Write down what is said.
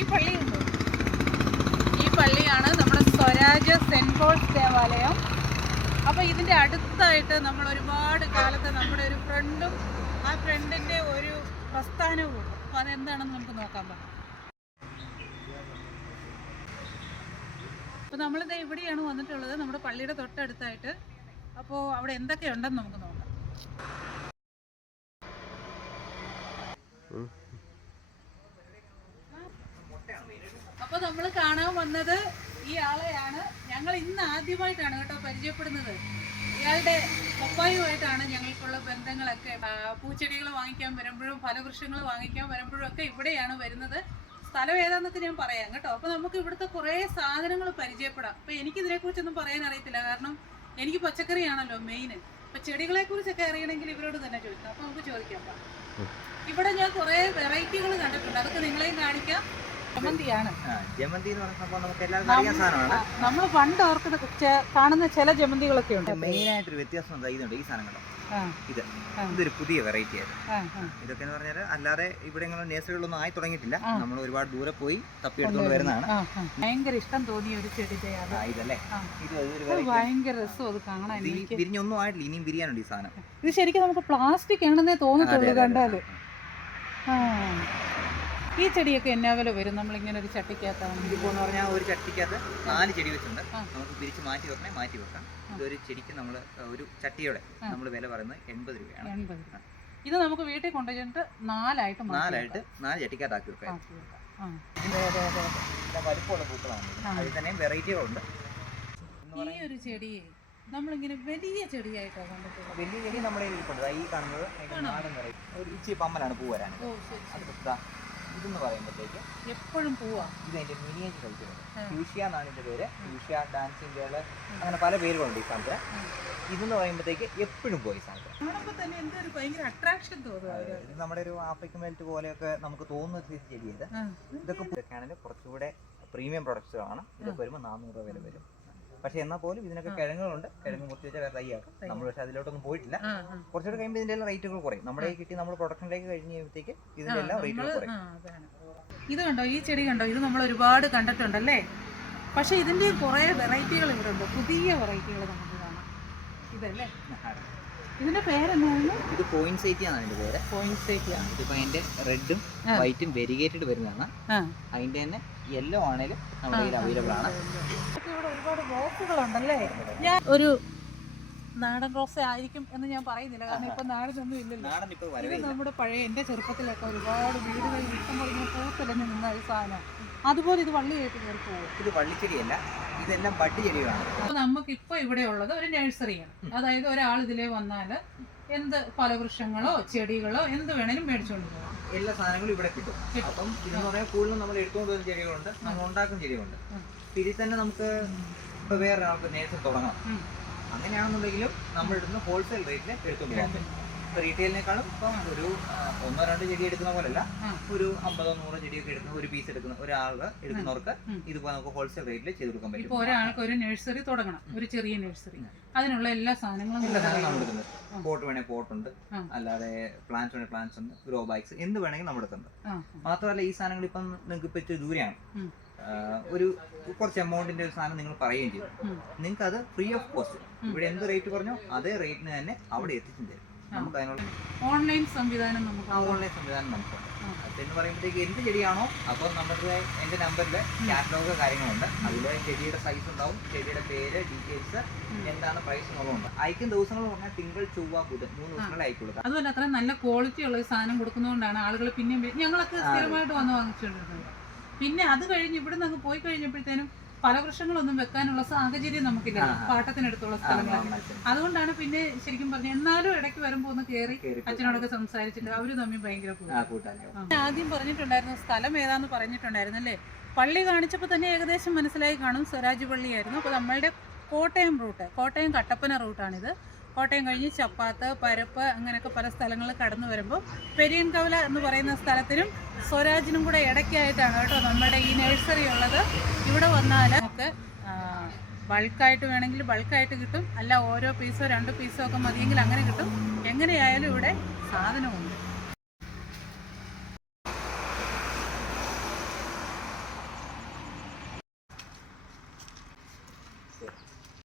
ഈ പള്ളിയുണ്ടോ? ഈ പള്ളിയാണ് നമ്മുടെ സ്വരാജ് സെൻറ്റ് പോൾസ് ദേവാലയം. അപ്പോൾ ഇതിൻ്റെ അടുത്തായിട്ട് നമ്മൾ ഒരുപാട് കാലത്ത് നമ്മുടെ ഒരു ഫ്രണ്ടും ആ ഫ്രണ്ടിൻ്റെ ഒരു പ്രസ്ഥാനവും. അപ്പോൾ അതെന്താണെന്ന് നമുക്ക് നോക്കാൻ പറ്റും. അപ്പോൾ നമ്മളിത് ഇവിടെയാണ് വന്നിട്ടുള്ളത്, നമ്മുടെ പള്ളിയുടെ തൊട്ടടുത്തായിട്ട്. അപ്പോൾ അവിടെ എന്തൊക്കെയുണ്ടെന്ന് നമുക്ക് നോക്കാം. അപ്പോൾ നമ്മൾ കാണാൻ വന്നത് ഈ ആളെയാണ്. ഞങ്ങൾ ഇന്ന് ആദ്യമായിട്ടാണ് കേട്ടോ പരിചയപ്പെടുന്നത്. ഇയാളുടെ പപ്പായുമായിട്ടാണ് ഞങ്ങൾക്കുള്ള ബന്ധങ്ങളൊക്കെ. പൂച്ചെടികൾ വാങ്ങിക്കാൻ വരുമ്പോഴും ഫലവൃക്ഷങ്ങൾ വാങ്ങിക്കാൻ വരുമ്പോഴും ഒക്കെ ഇവിടെയാണ് വരുന്നത്. സ്ഥലം ഏതാന്നൊക്കെ ഞാൻ പറയാം കേട്ടോ. അപ്പോൾ നമുക്ക് ഇവിടുത്തെ കുറേ സാധനങ്ങൾ പരിചയപ്പെടാം. അപ്പോൾ എനിക്കിതിനെക്കുറിച്ചൊന്നും പറയാൻ അറിയത്തില്ല, കാരണം എനിക്ക് പച്ചക്കറിയാണല്ലോ മെയിൻ. അപ്പോൾ ചെടികളെക്കുറിച്ചൊക്കെ അറിയണമെങ്കിൽ ഇവരോട് തന്നെ ചോദിക്കാം. അപ്പോൾ നമുക്ക് ചോദിക്കാം. ഇവിടെ ഞാൻ കുറേ വെറൈറ്റികൾ കണ്ടിട്ടുണ്ട്, അതൊക്കെ നിങ്ങളെയും കാണിക്കാം. ജമന്തിയാണ്. നമ്മൾ പണ്ട് ഓർക്കുന്ന കാണുന്ന ചില ജമന്തികളൊക്കെ ഉണ്ട്. മെയിനായിട്ടൊരു വ്യത്യാസം ഇതുണ്ട്. ഈ സാധനം കണ്ടോ, ഇതൊരു പുതിയ വെറൈറ്റി ആയിരുന്നു. ഇതൊക്കെ എന്ന് പറഞ്ഞാൽ അല്ലാതെ ഇവിടെ നേഴ്സറികളൊന്നും ആയി തുടങ്ങിയിട്ടില്ല. നമ്മൾ ഒരുപാട് ദൂരെ പോയി തപ്പിയെടുത്തോണ്ട് വരുന്നതാണ്. ഭയങ്കര ഇഷ്ടം തോന്നിയ ഒരു ചെടി ഇതല്ലേ, ഭയങ്കര രസം അത് കാണാൻ. വിരിഞ്ഞൊന്നും ആയിട്ടില്ല, ഇനിയും വിരിയാനുണ്ട് ഈ സാധനം. ഇത് ശരിക്കും നമുക്ക് പ്ലാസ്റ്റിക് ആണെന്നേ തോന്നത്തുള്ളൂ കണ്ടാല്. ഈ ചെടിയൊക്കെ എന്നാ വില വരും നമ്മളിങ്ങനെ ഒരു ചട്ടിക്കകത്താണ്? ഇതിപ്പോന്ന് പറഞ്ഞാൽ ഒരു ചട്ടിക്കകത്ത് 4 ചെടി വെച്ചിട്ടുണ്ട്. നമുക്ക് പിരിച്ച് മാറ്റി വെക്കാം. ഇതൊരു ചെടിക്ക് നമ്മൾ ഒരു ചട്ടിയോടെ നമ്മൾ വില പറയുന്നത് 80 രൂപയാണ്. 80. ഇത് നമുക്ക് വീട്ടിൽ കൊണ്ടുവച്ചിട്ട് 4 ചട്ടിക്കകത്താക്കി വെക്കാം. വലിപ്പമുള്ള പൂക്കളാണ്. അതിൽ തന്നെ വെറൈറ്റികളുണ്ട്. ഈ ഒരു ചെടിയെ നമ്മളിങ്ങനെ വലിയ ചെടിയായിട്ടാണ് കണ്ടിട്ടുള്ളത്. വലിയ ചെടി നമ്മുടെ ഇരിപ്പുണ്ട്. ഈ കാണുന്നത് നാടൻ വെറൈറ്റി ഒരു ഇച്ചിരി പമ്മലാണ് പൂ വരാൻ. ഇതെന്ന് പറയുമ്പോഴത്തേക്ക് എപ്പോഴും പോവാ. ഇതിന്റെ മിനിയേച്ചർ സൈസുകൾ. ഫ്യൂഷ്യ എന്നാണ് ഇതിന്റെ പേര്. ഫ്യൂഷ്യ, ഡാൻസിംഗ് ഗേൾ, അങ്ങനെ പല പേരുകളുണ്ട് ഈ സാധനത്തിന്. ഇതെന്ന് പറയുമ്പോഴത്തേക്ക് എപ്പോഴും പോയി സാധനം. ഇത് നമ്മുടെ ഒരു ആഫ്രിക്കൻ വെൽറ്റ് പോലെയൊക്കെ നമുക്ക് തോന്നുന്ന ചെടിയത്. ഇതൊക്കെ ആണെങ്കിൽ കുറച്ചുകൂടെ പ്രീമിയം പ്രൊഡക്ട്സുകളാണ്. ഇതൊക്കെ വരുമ്പോൾ 400 രൂപ വില വരും. പക്ഷെ എന്നാൽ പോലും ഇതിനൊക്കെ കിഴങ്ങുകളുണ്ട്. കിഴങ്ങ് മുറിച്ച് വെച്ചാൽ വേറെ തൈയാക്കും. നമ്മൾ പക്ഷെ അതിലോട്ടൊന്നും പോയിട്ടില്ല. കുറച്ചുകൂടെ കഴിയുമ്പോൾ ഇതിന്റെ എല്ലാം റേറ്റുകൾ കുറയും. നമ്മുടെ കിട്ടി നമ്മൾ പ്രൊഡക്ഷനിലേക്ക് കഴിഞ്ഞ് കഴിയുമ്പോഴത്തേക്ക് ഇതിന്റെ എല്ലാം റേറ്റുകൾ കുറയും. ഇത് കണ്ടോ, ഈ ചെടി കണ്ടോ, ഇത് നമ്മൾ ഒരുപാട് കണ്ടിട്ടുണ്ടല്ലേ. പക്ഷെ ഇതിന്റെ കുറെ വെറൈറ്റികൾ ഇവിടെ ഉണ്ട്, പുതിയ വെറൈറ്റികൾ നമുക്ക് കാണാം. ഇതല്ലേ, ഇതിന്റെ പേരെന്താണ്? ഇത് പോയിൻസെറ്റിയാണ് അതിന്റെ പേര്. പോയിൻസെറ്റിയ. ഇതിപ്പോ അതിന്റെ റെഡും വൈറ്റും വെരിഗേറ്റഡ് വരുന്നതാണ്. അതിന്റെ തന്നെ യെല്ലോ ആണെങ്കിലും നമ്മുടെ കയ്യിൽ അവൈലബിൾ ആണ്. ഇവിടെ ഒരുപാട് റോസുകളുണ്ടല്ലേ. ഞാൻ ഒരു നാടൻ റോസ് ആയിരിക്കും എന്ന് ഞാൻ പറയുന്നില്ല, കാരണം ഇപ്പൊ നാടനൊന്നും ഇല്ലല്ലോ. നമ്മുടെ പഴയ എന്റെ ചെറുപ്പത്തിലൊക്കെ ഒരുപാട് വീടുകളിൽ ഇഷ്ടംപോലെ ഇങ്ങനെ പൂത്തിലഞ്ഞ് നിന്ന ഒരു സാധനം. അതുപോലെ ഇത് വള്ളിയായിട്ട് കയറി പോകും. ഇത് വള്ളിച്ചെടിയല്ല, ഇതെല്ലാം ബഡ് ചെടികളാണ്. അപ്പൊ നമുക്ക് ഇപ്പൊ ഇവിടെ ഉള്ളത് ഒരു നഴ്സറിയാണ്. അതായത് ഒരാൾ ഇതിലേ വന്നാൽ എന്ത് ഫലവൃക്ഷങ്ങളോ ചെടികളോ എന്ത് വേണേലും മേടിച്ചുകൊണ്ട് പോകാം. എല്ലാ സാധനങ്ങളും ഇവിടെ കിട്ടും. അപ്പം ഇതെന്ന് പറയാൻ കൂടുതലും നമ്മൾ എടുത്തുകൊണ്ട് വരുന്ന ചെടികളുണ്ട്, നമ്മൾ ഉണ്ടാക്കുന്ന ചെടികളുണ്ട്. ഇതിൽ തന്നെ നമുക്ക് ഇപ്പൊ വേറെ ആൾക്ക് നേഴ്സറി തുടങ്ങാം. അങ്ങനെയാണെന്നുണ്ടെങ്കിലും നമ്മൾ എടുക്കുന്ന ഹോൾസെയിൽ റേറ്റിൽ എടുത്തുകൊണ്ട് പോകാം. റീറ്റെയിലിനേക്കാളും ഇപ്പം ഒരു 1-2 ചെടി എടുക്കുന്ന പോലല്ല, ഒരു 50-100 ചെടിയൊക്കെ എടുക്കുന്ന ഒരു പീസ് എടുക്കുന്ന ഒരാൾക്ക് എടുക്കുന്നവർക്ക് ഇതുപോലെ നമുക്ക് ഹോൾസെയിൽ റേറ്റിൽ ചെയ്ത് കൊടുക്കാൻ പറ്റും. ഇപ്പോൾ ഒരാൾക്ക് ഒരു നഴ്സറി തുടങ്ങണം, ഒരു ചെറിയ നഴ്സറി, അതിനുള്ള എല്ലാ സാധനങ്ങളും നമ്മൾ എടുക്കുന്നത്. പോട്ട് വേണേൽ പോട്ടുണ്ട്, അല്ലാതെ പ്ലാന്റ്സ് വേണേൽ പ്ലാന്റ്സ് ഉണ്ട്, ഗ്രോ ബാഗ്സ് എന്ത് വേണമെങ്കിലും നമ്മൾ എടുക്കുന്നുണ്ട്. മാത്രമല്ല ഈ സാധനങ്ങൾ ഇപ്പം നിങ്ങൾക്ക് ഇപ്പം ഇച്ചിരി ദൂരെയാണ്, ഒരു കുറച്ച് എമൗണ്ടിന്റെ ഒരു സാധനം നിങ്ങൾ പറയുകയും ചെയ്യും. നിങ്ങൾക്ക് അത് ഫ്രീ ഓഫ് കോസ്റ്റ് ഇവിടെ എന്ത് റേറ്റ് പറഞ്ഞോ അതേ റേറ്റിന് തന്നെ അവിടെ എത്തിച്ചും തരും. നമുക്ക് അതിനുള്ള ഓൺലൈൻ സംവിധാനം നമുക്കുണ്ട്. എന്ന് പറയുമ്പോഴത്തേക്ക് എന്ത് ചെടിയാണോ അപ്പോൾ നമ്മുടെ എൻ്റെ നമ്പറിൽ കാറ്റലോഗ് കാര്യങ്ങളുണ്ട്. അതിൽ ചെടിയുടെ സൈസ് ഉണ്ടാവും, ചെടിയുടെ പേര്, ഡീറ്റെയിൽസ്, എന്താണ് പ്രൈസ് എന്നുള്ളതുണ്ട്. അയക്കുന്ന ദിവസങ്ങൾ പറഞ്ഞാൽ തിങ്കൾ, ചൊവ്വ, ബുധൻ 3 ദിവസങ്ങളിൽ അയക്കുള്ളൂ. അതുപോലെ അത്ര നല്ല ക്വാളിറ്റി ഉള്ള സാധനം കൊടുക്കുന്നതുകൊണ്ടാണ് ആളുകൾ പിന്നെയും ഞങ്ങളൊക്കെ സ്ഥിരമായിട്ട് വന്ന് വാങ്ങിച്ചുകൊണ്ടിരുന്നത്. പിന്നെ അത് കഴിഞ്ഞ് ഇവിടെ നിന്ന് പോയി കഴിഞ്ഞപ്പോഴത്തേനും ഫലവൃക്ഷങ്ങളൊന്നും വെക്കാനുള്ള സാഹചര്യം നമുക്കില്ല, പാട്ടത്തിനടുത്തുള്ള സ്ഥലങ്ങളാണ്. അതുകൊണ്ടാണ് പിന്നെ ശരിക്കും പറഞ്ഞാൽ എന്നാലും ഇടയ്ക്ക് വരുമ്പോ ഒന്ന് കയറി അച്ഛനോടൊക്കെ സംസാരിച്ചിട്ട് അവര് തമ്മിൽ ഭയങ്കര ആദ്യം പറഞ്ഞിട്ടുണ്ടായിരുന്നു സ്ഥലം ഏതാന്ന് പറഞ്ഞിട്ടുണ്ടായിരുന്നു അല്ലേ. പള്ളി കാണിച്ചപ്പോൾ തന്നെ ഏകദേശം മനസ്സിലായി കാണും, സ്വരാജ് പള്ളിയായിരുന്നു. അപ്പോൾ നമ്മളുടെ കോട്ടയം റൂട്ട്, കോട്ടയം കട്ടപ്പന റൂട്ടാണിത്. കോട്ടയം കഴിഞ്ഞ് ചപ്പാത്ത്, പരപ്പ്, അങ്ങനെയൊക്കെ പല സ്ഥലങ്ങളിൽ കടന്നു വരുമ്പോൾ പെരിയൻകവല എന്ന് പറയുന്ന സ്ഥലത്തിനും സ്വരാജിനും കൂടെ ഇടയ്ക്കായിട്ടാണ് കേട്ടോ നമ്മുടെ ഈ നഴ്സറി ഉള്ളത്. ഇവിടെ വന്നാൽ നമുക്ക് ബൾക്കായിട്ട് വേണമെങ്കിൽ ബൾക്കായിട്ട് കിട്ടും, അല്ല ഓരോ പീസോ 2 പീസോ ഒക്കെ മതിയെങ്കിൽ അങ്ങനെ കിട്ടും. എങ്ങനെയായാലും ഇവിടെ സാധനമുണ്ട്.